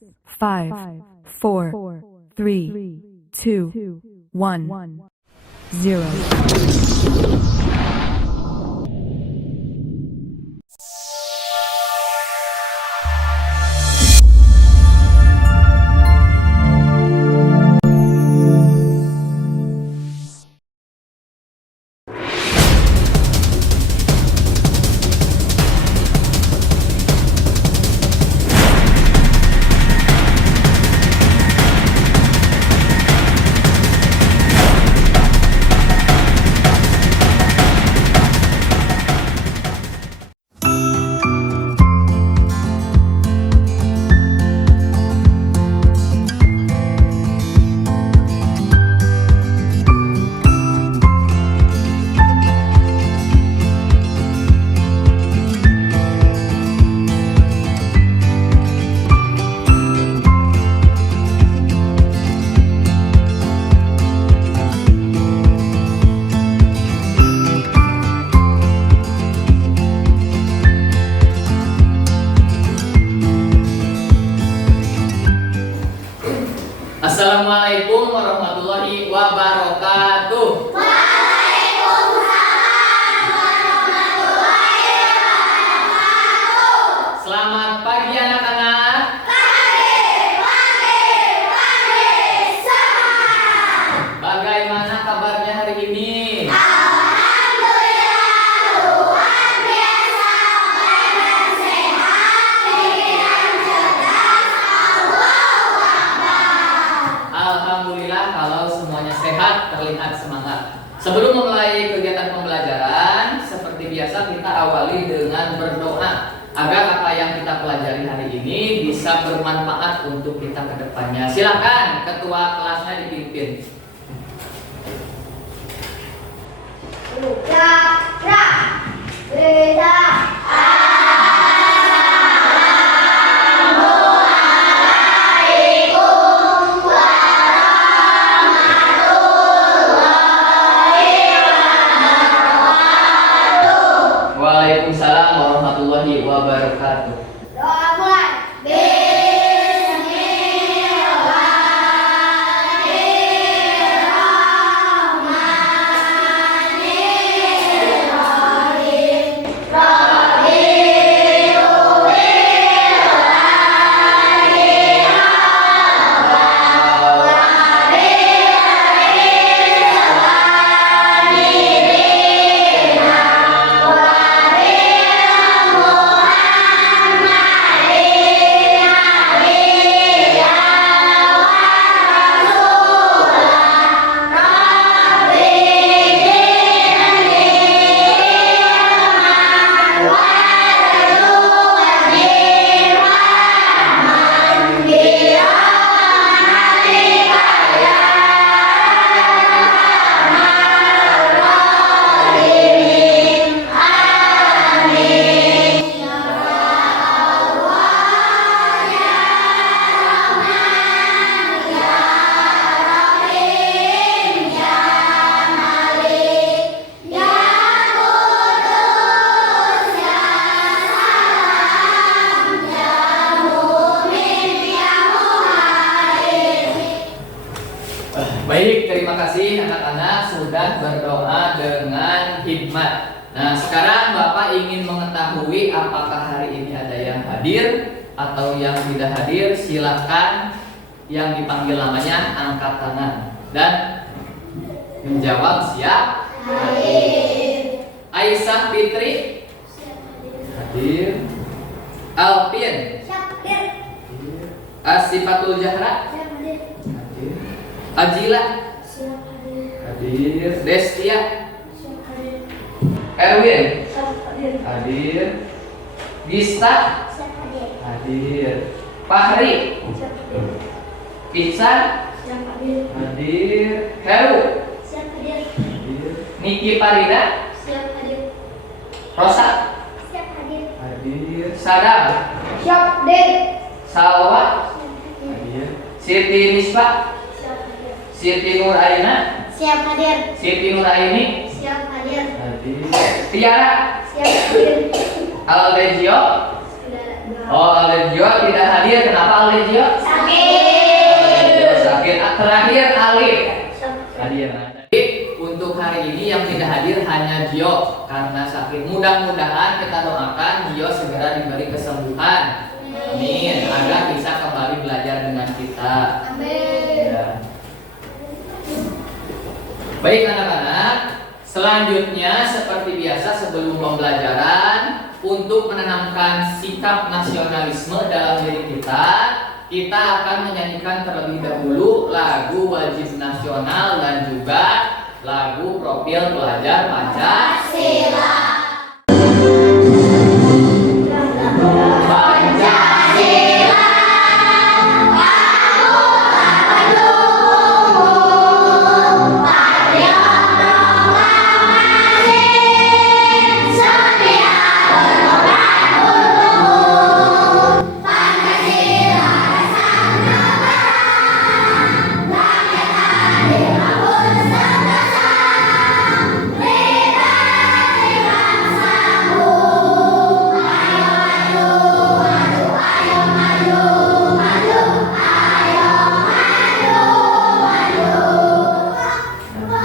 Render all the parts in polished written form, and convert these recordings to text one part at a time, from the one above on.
5, 4, 3, 2, 1, 0. Assalamualaikum warahmatullahi wabarakatuh. Waalaikumsalam warahmatullahi wabarakatuh. Selamat pagi anak-anak. Pagi semangat. Bagaimana kabarnya hari ini? Alhamdulillah luar biasa, badan sehat, pikiran cerdas, Allahu Akbar. Alhamdulillah kalau semuanya sehat, terlihat semangat. Sebelum memulai kegiatan pembelajaran, seperti biasa kita awali dengan berdoa agar apa yang kita pelajari hari ini bisa bermanfaat untuk kita ke depannya. Silakan ketua kelasnya dipimpin. Waalaikumsalam warahmatullahi wabarakatuh. Doa mulai. Bismillahirrahmanirrahim. Raditu billahi rabban wa billahi islami dinan wa Baik, terima kasih anak-anak sudah berdoa dengan hikmat. Nah, sekarang Bapak ingin mengetahui apakah hari ini ada yang hadir atau yang tidak hadir. Silakan yang dipanggil namanya angkat tangan dan menjawab siap. hadir. Aisyah Fitri hadir. Alpin Syakir. Asifatul Zahra Siap hadir. hadir. Ajila Siap hadir. hadir. Destia Siap hadir. Erwin Siap hadir. hadir. Gista Siap hadir. hadir. Fahri Siap hadir. Ihsan Siap hadir. hadir. Heru Siap hadir. hadir. Niki Parida Siap hadir. Rosa Siap hadir. hadir. Sadam Siap hadir. Salwa Siap hadir. hadir. Siti Nisbah Siap hadir. Siti Nuraina Siap hadir. Siti Nuraini Siap hadir. hadir. Tiara Siap hadir. Aldegio Sudah Oh, Alegio tidak hadir. Kenapa Alegio? Alegio sakit. Terakhir Alif hadir. Jadi untuk hari ini yang tidak hadir hanya Gio karena sakit. Mudah-mudahan kita doakan Gio segera diberi kesembuhan. Amin. Agar bisa kembali belajar dengan kita. Ya. Baik anak-anak, selanjutnya seperti biasa sebelum pembelajaran, untuk menanamkan sikap nasionalisme dalam diri kita akan menyanyikan terlebih dahulu lagu wajib nasional dan juga lagu profil pelajar Pancasila.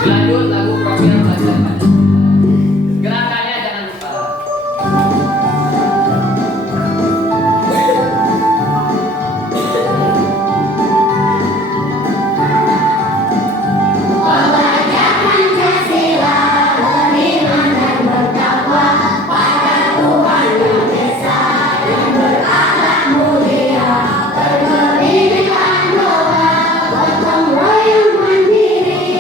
Lanjut lagu profil pelajar Pancasila. Gerakannya jangan lupa. Belajar Pancasila, beriman dan bertakwa pada Tuhan Yang Esa dan berakhlak mulia, berpendidikan moral, gotong royong mandiri,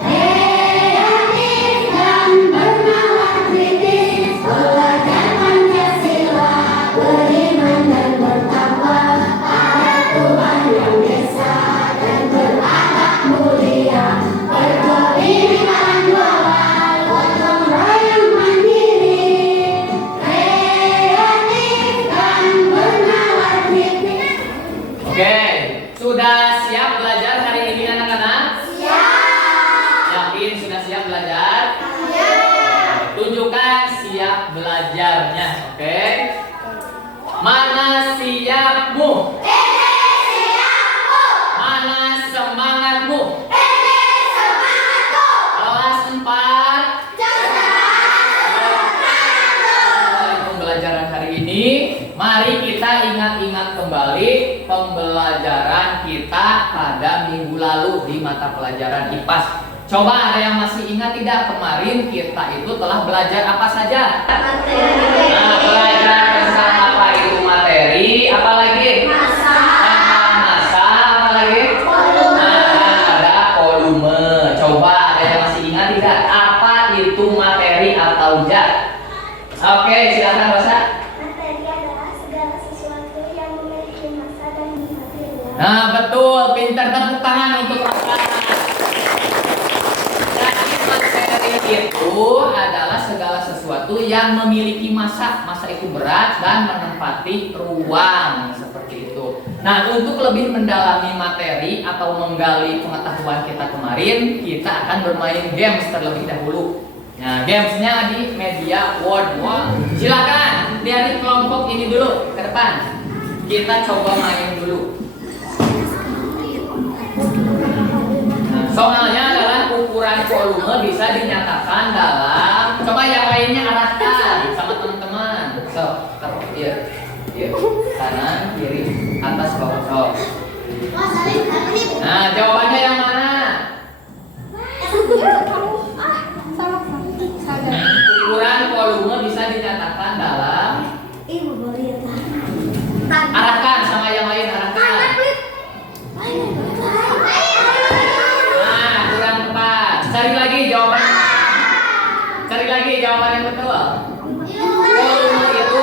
kreatif dan bernalar kritis. Belajar Pancasila, beriman dan bertakwa pada Tuhan Yang Esa dan berakhlak mulia, berpendidikan moral, gotong royong mandiri, kreatif dan bernalar kritis. Oke, sudah siap belajar hari ini anak-anak? Siap. Yakin sudah siap belajar? Siap. Tunjukkan siap belajarnya, oke? Mana siapmu? Mana semangatmu? Kelas 4. Pembelajaran hari ini, mari kita ingat-ingat kembali pembelajaran kita pada minggu lalu di mata pelajaran IPAS. Coba ada yang masih ingat tidak kemarin kita itu telah belajar apa saja? Nah, belajar tentang apa itu materi, apa lagi? Tentang massa, apa lagi? Nah, ada volume. Coba ada yang masih ingat tidak? Apa itu materi atau zat? Oke, silakan Rosa. Materi adalah segala sesuatu yang memiliki massa dan material. Nah, betul. Pintar, tepuk tangan untuk Rosa. Jadi materi itu adalah segala sesuatu yang memiliki massa. Massa itu berat dan menempati ruang seperti itu. Nah, untuk lebih mendalami materi atau menggali pengetahuan kita kemarin, kita akan bermain games terlebih dahulu. Nah, gamesnya di media Word Wall. Silakan dari kelompok ini dulu ke depan. Kita coba main dulu. Nah, soalnya adalah ukuran volume bisa dinyatakan dalam. Coba yang lainnya arahkan sama teman-teman. So, iya, kanan, kiri, atas, bawah, so. Nah, jawabannya yang mana? Ukuran volume bisa dinyatakan dalam. Arahkan sama yang lain, arahkan. Nah, kurang tepat. Cari lagi jawaban. Cari lagi jawaban yang betul. Volume itu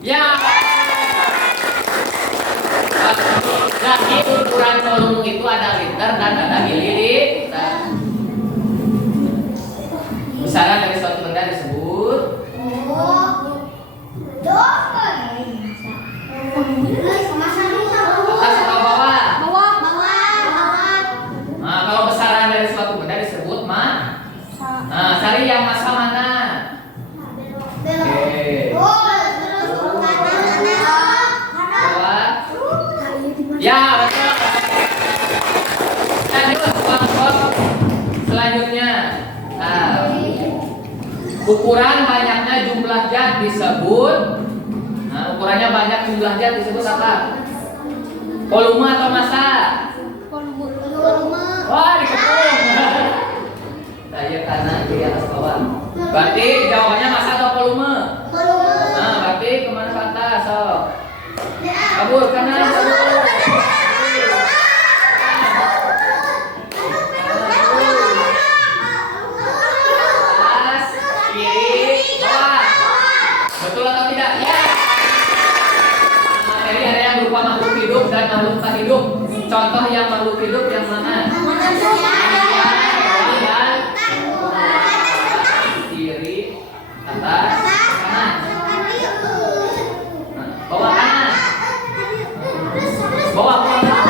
ya. Jadi ukuran volume itu ada liter dan ada mililiter. Misalnya dari suatu benda disebut atas atau bawah? cari yang masa mana? Oke. Bawah. Ya, betul. Lanjut, kelompok selanjutnya. Nah, ukuran banyaknya jumlah zat disebut. Nah, ukurannya banyak jumlah zat disebut apa? Volume atau massa? Wah, dikepung. Saya kanan, kiri, atas, bawah. Berarti jawabannya massa atau volume? Nah, berarti kemana ke atas? So. Kabur kanan, kabur. Atas, kiri, bawah. Betul atau tidak? Ya. Materi ada yang berupa makhluk hidup dan makhluk tak hidup. Contoh yang makhluk hidup yang mana? Kiri, atas, kanan. Bawah kanan. Bawah kanan.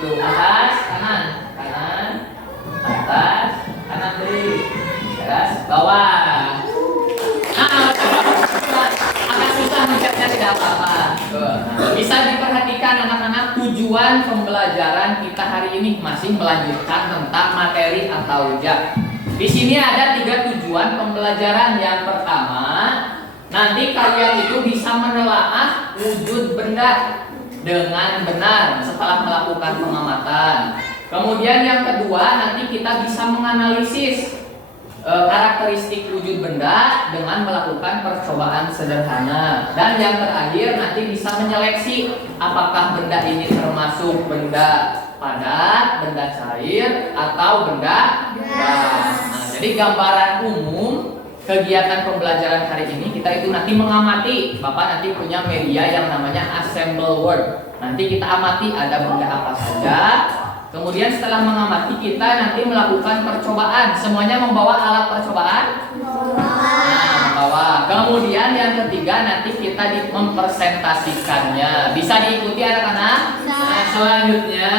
Tuh, atas, kanan, kanan, atas, kanan kiri, atas, bawah. Agak susah mencetnya, tidak apa-apa. Bisa diperhatikan anak-anak, tujuan pembelajaran kita hari ini masih melanjutkan tentang materi atau zat. Di sini ada 3 tujuan pembelajaran. Yang pertama, nanti kalian itu bisa menelaah wujud benda dengan benar setelah melakukan pengamatan. Kemudian yang kedua, nanti kita bisa menganalisis karakteristik wujud benda dengan melakukan percobaan sederhana. Dan yang terakhir, nanti bisa menyeleksi apakah benda ini termasuk benda padat, benda cair, atau benda gas. Nah, jadi gambaran umum kegiatan pembelajaran hari ini kita itu nanti mengamati. Bapak nanti punya media yang namanya assemble word. Nanti kita amati ada benda apa saja. Kemudian setelah mengamati kita nanti melakukan percobaan. Semuanya membawa alat percobaan? Nah, membawa. Kemudian yang ketiga nanti kita mempresentasikannya. Bisa diikuti anak-anak? Nah, selanjutnya,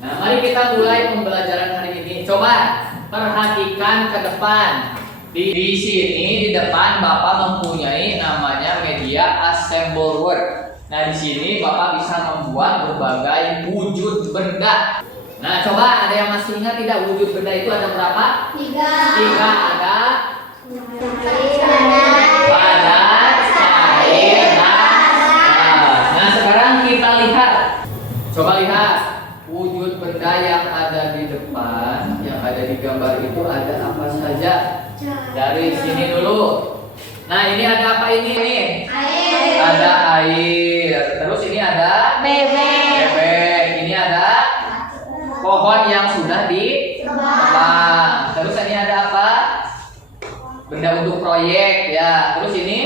nah mari kita mulai pembelajaran hari ini. Coba perhatikan ke depan. Di sini di depan Bapak mempunyai namanya media assemble word. Nah, di sini Bapak bisa membuat berbagai wujud benda. Nah, coba ada yang masih ingat tidak wujud benda itu ada berapa? 3 ada padat, cair, dan gas. Nah, sekarang kita lihat. Coba lihat wujud benda yang ada di depan, yang ada di gambar itu ada apa saja? Dari sini dulu. Nah, ini ada apa ini? Air. Ada air. Terus ini ada bebek. Ini ada pohon yang sudah ditebang. Terus ini ada apa? Benda untuk proyek ya. Terus ini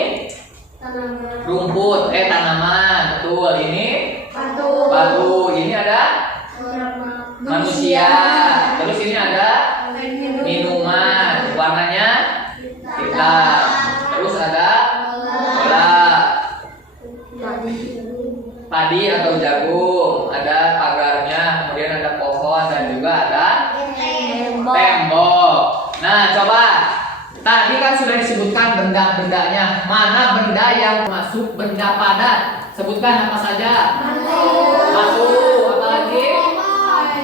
rumput, tanaman. Betul. Ini batu. Ini ada manusia. Terus ini ada minuman. Warnanya hitam. Terus ada bola, padi atau jagung, ada pagarnya, kemudian ada pohon dan juga ada tembok. Nah, coba tadi kan sudah disebutkan benda-bendanya. Mana benda yang masuk benda padat? Sebutkan apa saja? Batu, apalagi?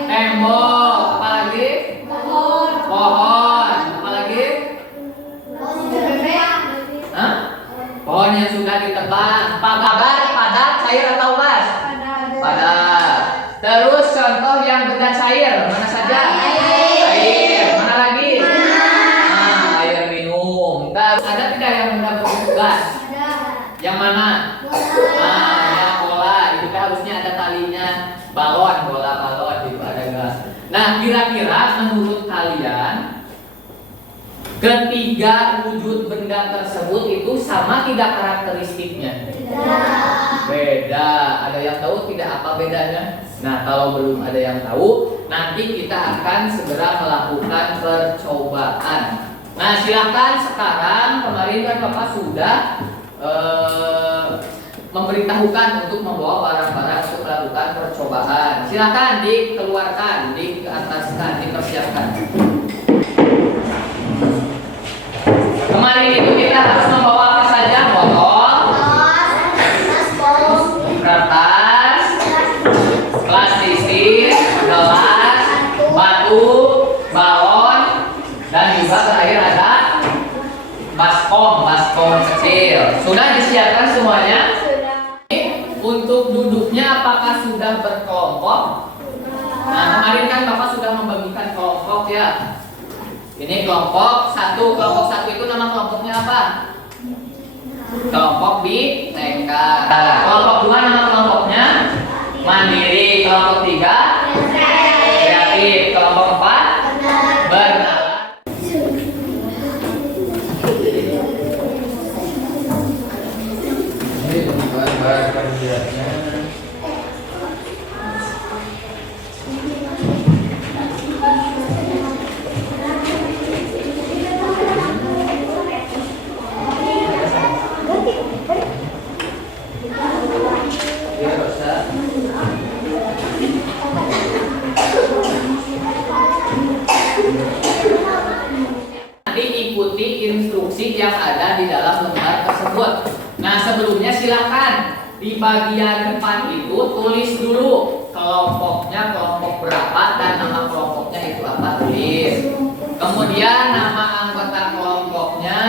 Tembok, apalagi? Pohon, apalagi? Pohon yang sudah ditebang. Pagar, padat, cair atau gas? Padat. Terus contoh yang benda cair mana saja? Air. Mana lagi? Nah, air minum. Terus ada tidak yang benda bentuk gas? Yang mana? Nah, yang bola. Itu kan harusnya ada talinya. Balon, bola balon itu ada gas. Nah, kira-kira menurut kalian ketiga wujud benda tersebut itu sama tidak karakteristiknya? Beda. Ada yang tahu tidak apa bedanya? Nah, kalau belum ada yang tahu, nanti kita akan segera melakukan percobaan. Nah, silakan sekarang. Kemarin kan Bapak sudah memberitahukan untuk membawa barang-barang untuk melakukan percobaan. percobaan. Silakan dikeluarkan, diataskan, dipersiapkan. Kemarin itu kita harus membawa apa saja? Botol, kertas, plastisir, gelas, batu, balon, dan juga terakhir ada baskom kecil. Sudah disiapkan semuanya? Untuk duduknya apakah sudah berkelompok? Nah, kemarin kan Bapak sudah membagikan kelompok ya. Ini kelompok satu itu nama kelompoknya apa? Kelompok BTK. Kelompok 2 nama kelompoknya mandiri. Kelompok 3 kreatif. Kelompok 4 bernalar. Ikuti instruksi yang ada di dalam lembar tersebut. Nah, sebelumnya silakan di bagian depan itu tulis dulu kelompoknya, kelompok berapa, dan nama kelompoknya itu apa, tulis. Kemudian nama anggota kelompoknya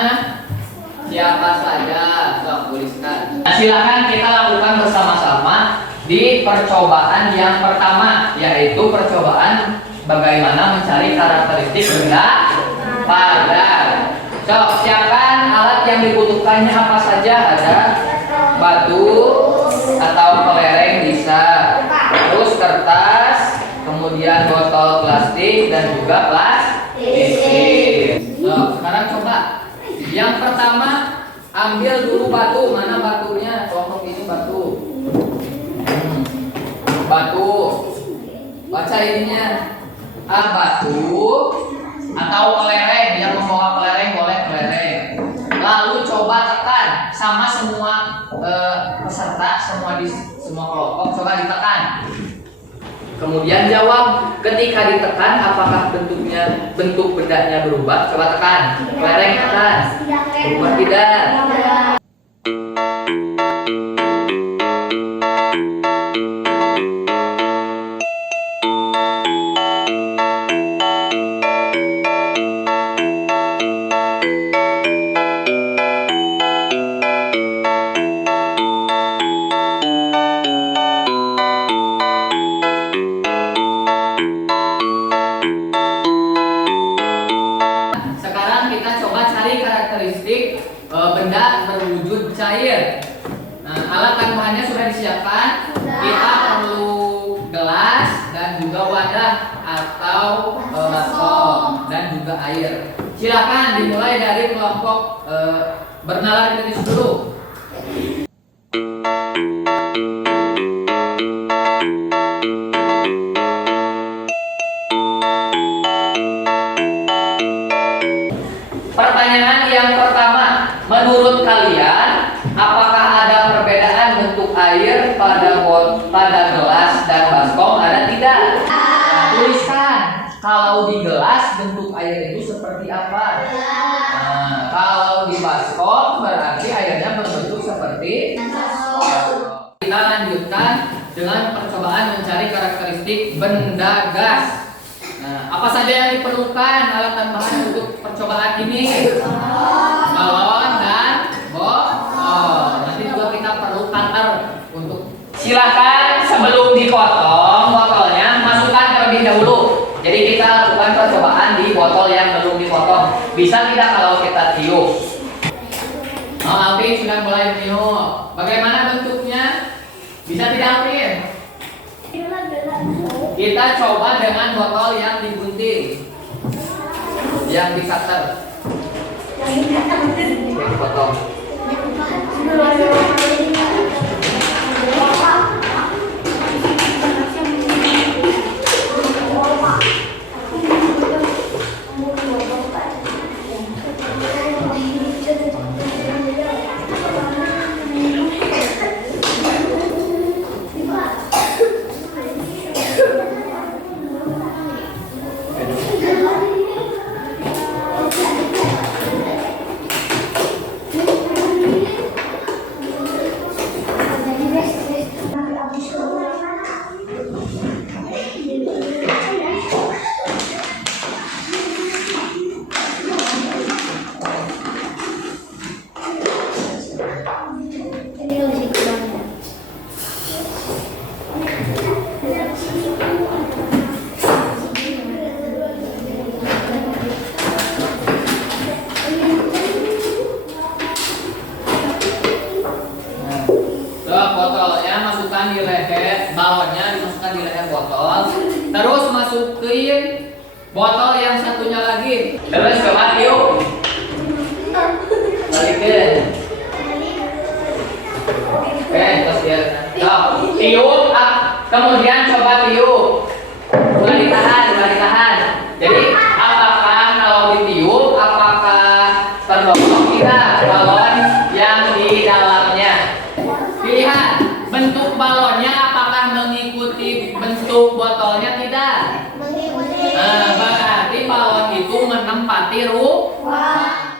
siapa saja, tuliskan. Nah, silakan kita lakukan bersama-sama di percobaan yang pertama, yaitu percobaan bagaimana mencari karakteristik benda padat. Siapkan alat yang dibutuhkannya apa saja. Ada batu atau kelereng bisa, terus kertas, kemudian botol plastik dan juga plastik. Sekarang coba yang pertama, ambil dulu batu. Mana batunya? Kelompok ini batu. Batu. Baca ininya. Batu atau kelereng. Yang membawa kelereng boleh kelereng. Lalu coba tekan sama semua peserta, semua kelompok, coba ditekan. Kemudian jawab, ketika ditekan apakah bentuk bendanya berubah? Coba tekan. Kelereng tekan. Berubah tidak? Benda berwujud cair. Nah, alat dan bahannya sudah disiapkan. Kita perlu gelas dan juga wadah atau baskom dan juga air. Silakan dimulai dari kelompok bernalar tulis dulu. Pertanyaan yang pertama, menurut kalian apakah ada perbedaan bentuk air pada gelas dan baskom? Ada tidak? Nah, tuliskan. Kalau di gelas bentuk air itu seperti apa? Nah, kalau di baskom berarti airnya berbentuk seperti baskom. Kita lanjutkan dengan percobaan mencari karakteristik benda gas. Nah, apa saja yang diperlukan alat dan bahan untuk percobaan ini? Balon dan botol. Nanti juga kita perlu cutter untuk. Silakan sebelum dipotong botolnya masukkan terlebih dahulu. Jadi kita lakukan percobaan di botol yang belum dipotong. Bisa tidak kalau kita tiup? Alvin sudah mulai meniup. Bagaimana bentuknya? Bisa tidak Alvin? Kita coba dengan botol yang digunting, yang di-cutter. Dipotong. leher, balonnya dimasukkan di leher botol. Terus masukin botol yang satunya lagi. Terus coba tiup. Balikin. Oke, terus dia tiup. Kemudian coba tiup. Mulai ditahan. Jadi apakah kalau ditiup, apakah terlopong tidak balon yang di dalamnya? Pilihan bentuk balonnya apakah mengikuti bentuk botolnya? Tidak. Mengikuti. Berarti balon itu menempati ruang.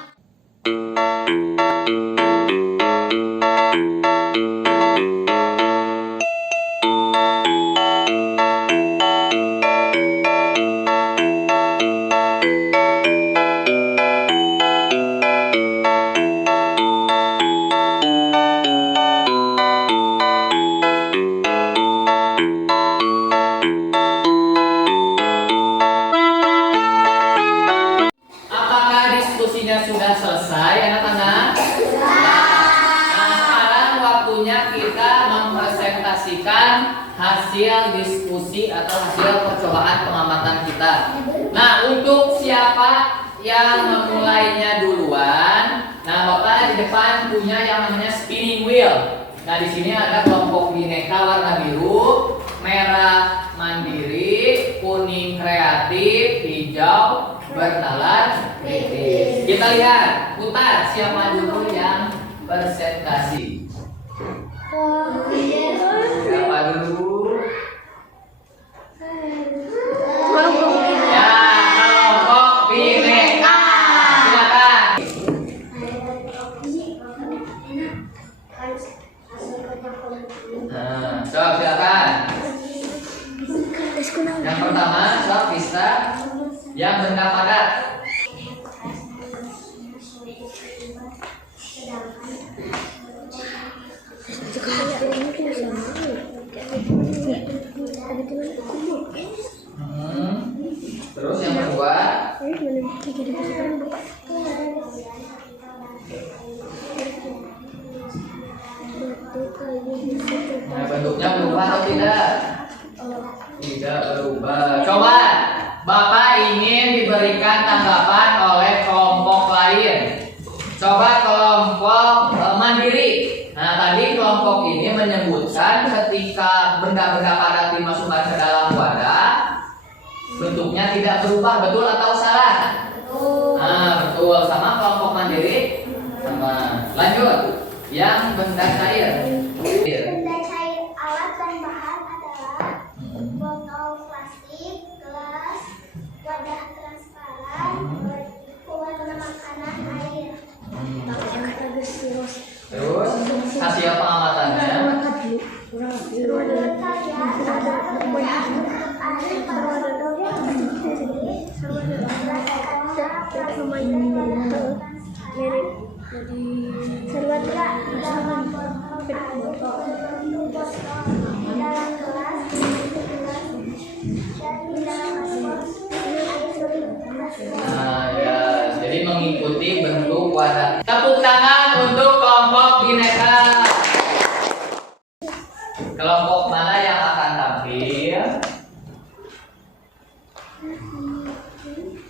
Diskusinya sudah selesai, anak-anak? Nah, sekarang waktunya kita mempresentasikan hasil diskusi atau hasil percobaan pengamatan kita. Nah, untuk siapa yang memulainya duluan? Nah, Bapak di depan punya yang namanya spinning wheel. Nah, di sini ada kelompok bineka warna biru, merah mandiri, kuning kreatif, hijau bernalar kritis. Kita lihat, putar siapa dulu yang presentasi. Siapa dulu? Ya, kelompok bineka. Silakan. Silakan. Yang pertama, bisa yang benda padat. Terus yang kedua, nah, bentuknya berubah atau tidak? Tidak berubah. Coba Bapak ingin diberikan tanggapan oleh kelompok lain. Coba kelompok mandiri. Nah, tadi kelompok ini menyebutkan ketika benda-benda padat dimasukkan ke dalam wadah, bentuknya tidak berubah. Betul atau salah? Betul. Nah, betul. Sama kelompok mandiri? Sama. Lanjut. Yang benda cair. Benda cair alat dan bahan adalah botol plastik, gelas, wadah transparan, pewarna makanan, air. Terus hasil pengamatannya. Menurut saya ada perbedaan bentuk air pada botolnya sendiri dalam botol dalam gelas dan dalam Nah, ya, jadi mengikuti bentuk wadah. Tepuk tangan untuk kelompok bineka. Kelompok mana yang akan tampil?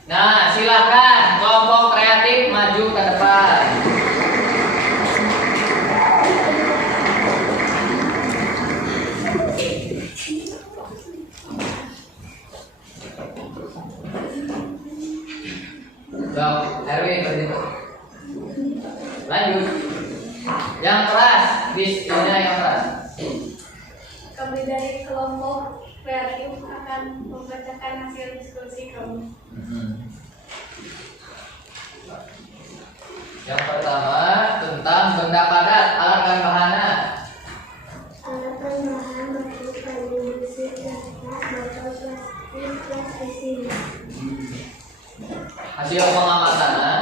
Nah, silakan kelompok kreatif maju ke depan. Erwin berhenti. Lanjut. Yang keras, bisnya yang keras. Kami dari kelompok kreatif akan membacakan hasil diskusi kami. Yang pertama tentang benda padat, alat dan bahana. alat dan bahan batu, kayu, besi, kertas, botol plastik, gelas besi. Hasil pengamatannya.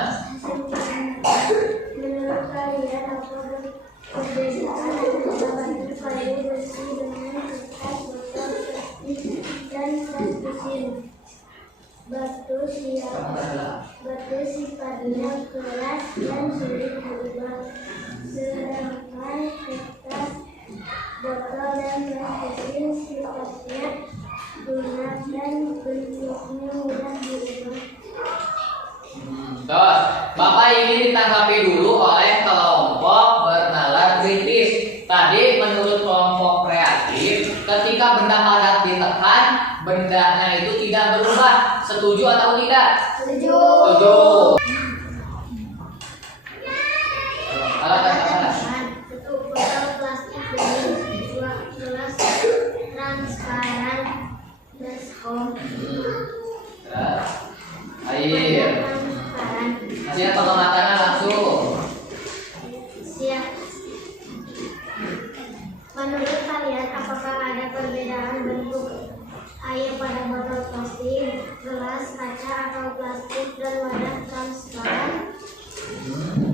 Menurut kalian apa perbedaan antara batu, kayu, besi dengan kertas, botol plastik, dan gelas besi? Batu sifatnya keras dan sulit berubah, sedangkan kertas botol dan gelas kecil sifatnya lunak dan bentuknya mudah diubah. Terus, Bapak ini ditanggapi dulu oleh kelompok bernalar kritis. Tadi menurut kelompok kreatif, ketika benda padat ditekan, bendanya itu tidak berubah. Setuju atau tidak? Setuju. Setuju. Alat. Satu botol plastik bening, dua gelas transparan, baskom, Air. transparan. Hasil pengamatannya langsung. Siap. Menurut kalian, apakah ada perbedaan bentuk air pada botol plastik, gelas kaca atau plastik dan wadah transparan?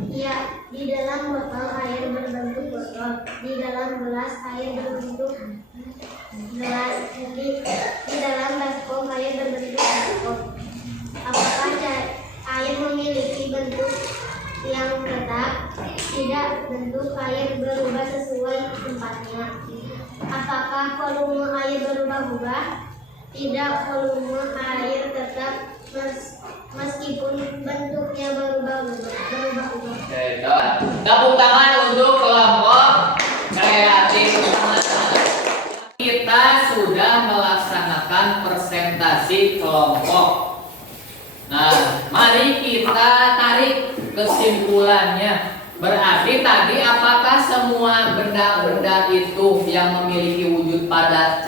Ya, di dalam botol air berbentuk botol, di dalam gelas air berbentuk gelas, di dalam baskom air berbentuk baskom. Apakah air memiliki bentuk yang tetap? Tidak, bentuk air berubah sesuai tempatnya. Apakah volume air berubah-ubah? Tidak, volume air tetap meskipun bentuknya berubah-ubah. Oke, tepuk tangan untuk kelompok kreatif. Kita sudah melaksanakan presentasi kelompok. Nah, mari kita tarik kesimpulannya. Berarti tadi apakah semua benda-benda itu yang memiliki wujud padat,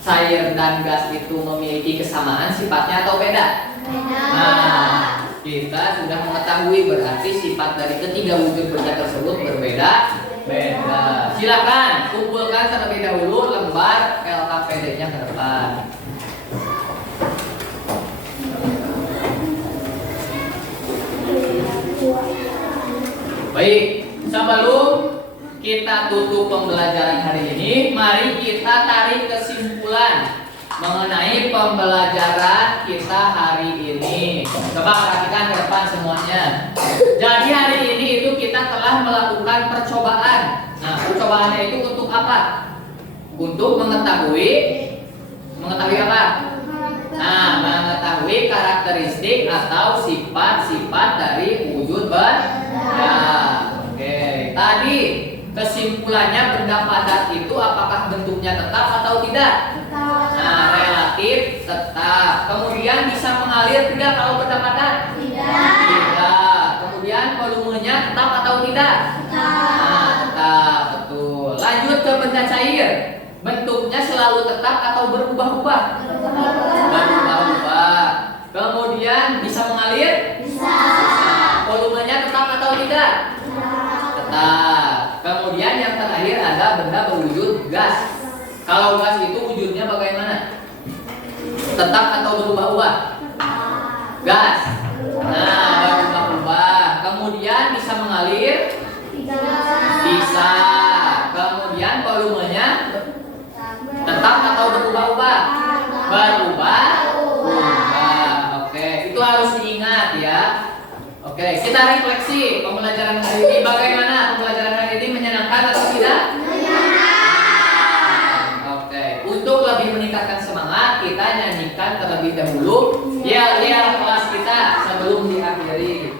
cair dan gas itu memiliki kesamaan sifatnya atau beda? Nah, kita sudah mengetahui berarti sifat dari ketiga wujud benda tersebut berbeda. Silakan kumpulkan terlebih dahulu lembar LKPD-nya ke depan. Baik, sebelum kita tutup pembelajaran hari ini, mari kita tarik kesimpulan mengenai pembelajaran kita hari ini. Coba perhatikan ke depan semuanya. Jadi hari ini itu kita telah melakukan percobaan. Nah, percobaannya itu untuk apa? Untuk mengetahui apa? Nah, mengetahui karakteristik atau sifat-sifat dari wujud benda. Oke, tadi kesimpulannya benda padat itu apakah bentuknya tetap atau tidak? Nah, relatif tetap. Kemudian bisa mengalir tidak kalau benda padat? Tidak. Kemudian volumenya tetap atau tidak? Nah, tetap, betul. Lanjut ke benda cair. Bentuknya selalu tetap atau berubah-ubah? Berubah-ubah. Kemudian bisa mengalir? Bisa. Volumenya tetap atau tidak? Tetap. Kemudian yang terakhir ada benda berwujud gas. Kalau gas itu wujudnya bagaimana? Tetap atau berubah-ubah? Gas. Nah, berubah-ubah. Kemudian bisa mengalir? Bisa. Kemudian volumenya tetap atau berubah-ubah? Berubah-ubah. Oke, itu harus diingat ya. Oke, kita refleksi pembelajaran hari ini. Bagaimana pembelajaran hari ini, menyenangkan atau tidak? Menyenangkan. Oke, untuk lebih meningkatkan semangat, kita nyanyikan terlebih dahulu yel-yel kelas kita sebelum diakhiri.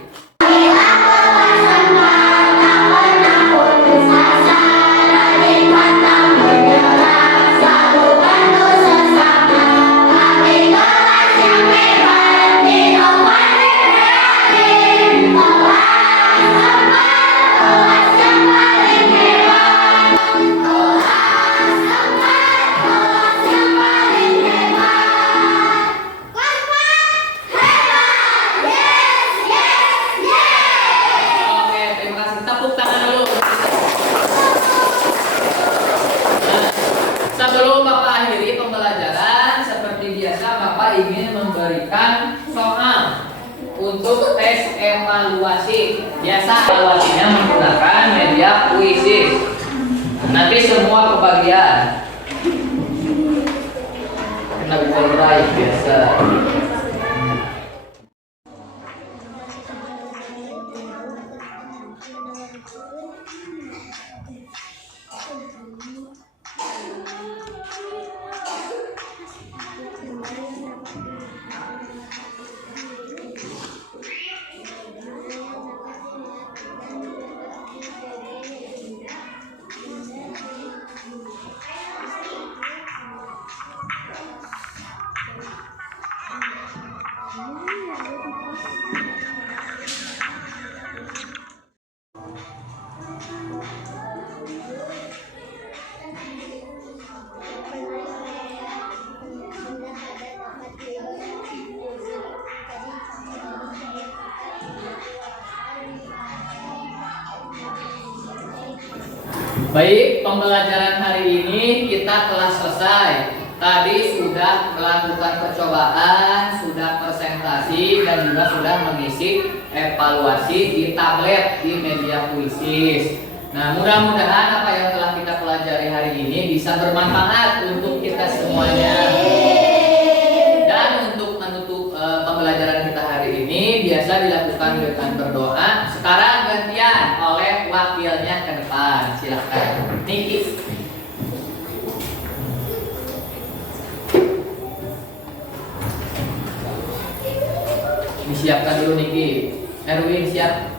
Sebelum Bapak akhiri pembelajaran, seperti biasa Bapak ingin memberikan soal untuk tes evaluasi. Biasa evaluasinya menggunakan media puisi. Nanti semua kebagian. Kena copyright biasa. Baik, pembelajaran hari ini kita telah selesai. Tadi sudah melakukan percobaan, sudah presentasi, dan juga sudah mengisi evaluasi di tablet di media kuisis. Nah, mudah-mudahan apa yang telah kita pelajari hari ini bisa bermanfaat untuk kita semuanya. Dan untuk menutup pembelajaran kita hari ini biasa dilakukan dengan berdoa. Sekarang gantian oleh wakilnya ke depan. Silahkan, Niki. Disiapkan dulu Niki. Erwin siap.